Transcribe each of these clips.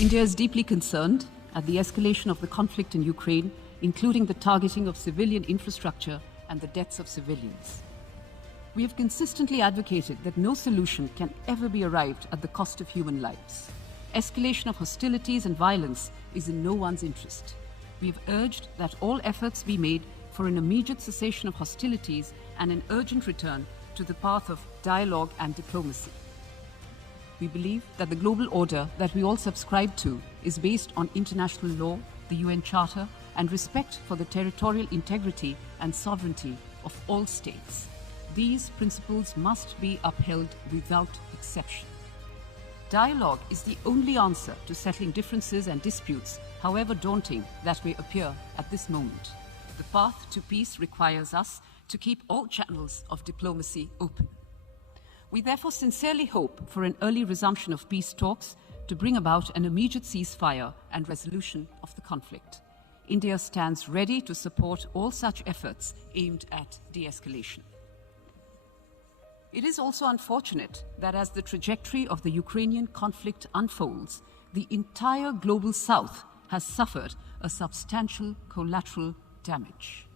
India is deeply concerned at the escalation of the conflict in Ukraine, including the targeting of civilian infrastructure and the deaths of civilians. We have consistently advocated that no solution can ever be arrived at the cost of human lives. Escalation of hostilities and violence is in no one's interest. We have urged that all efforts be made for an immediate cessation of hostilities and an urgent return to the path of dialogue and diplomacy. We believe that the global order that we all subscribe to is based on international law, the UN Charter, and respect for the territorial integrity and sovereignty of all states. These principles must be upheld without exception. Dialogue is the only answer to settling differences and disputes, however daunting that may appear at this moment. The path to peace requires us to keep all channels of diplomacy open. We therefore sincerely hope for an early resumption of peace talks to bring about an immediate ceasefire and resolution of the conflict. India stands ready to support all such efforts aimed at de-escalation. It is also unfortunate that as the trajectory of the Ukrainian conflict unfolds, the entire global South has suffered a substantial collateral damage.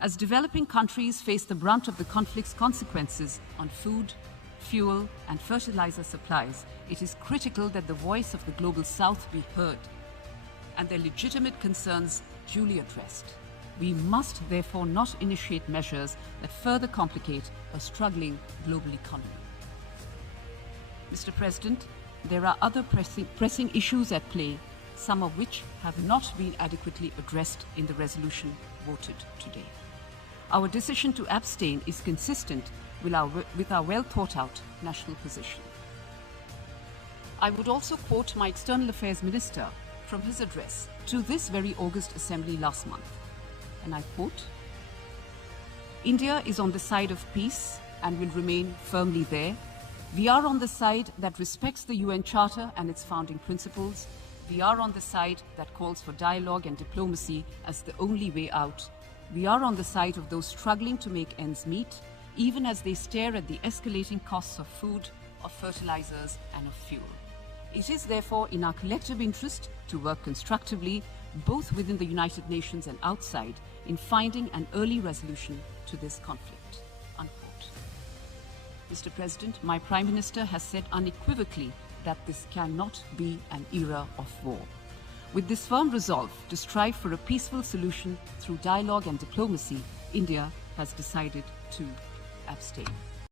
As developing countries face the brunt of the conflict's consequences on food, fuel, and fertilizer supplies, it is critical that the voice of the global South be heard and their legitimate concerns duly addressed. We must therefore not initiate measures that further complicate a struggling global economy. Mr. President, there are other pressing issues at play, some of which have not been adequately addressed in the resolution voted today. Our decision to abstain is consistent with our well-thought-out national position. I would also quote my External Affairs Minister from his address to this very August Assembly last month, and I quote, "India is on the side of peace and will remain firmly there. We are on the side that respects the UN Charter and its founding principles. We are on the side that calls for dialogue and diplomacy as the only way out. We are on the side of those struggling to make ends meet, even as they stare at the escalating costs of food, of fertilizers, and of fuel. It is therefore in our collective interest to work constructively, both within the United Nations and outside, in finding an early resolution to this conflict." Unquote. Mr. President, my Prime Minister has said unequivocally that this cannot be an era of war. With this firm resolve to strive for a peaceful solution through dialogue and diplomacy, India has decided to abstain.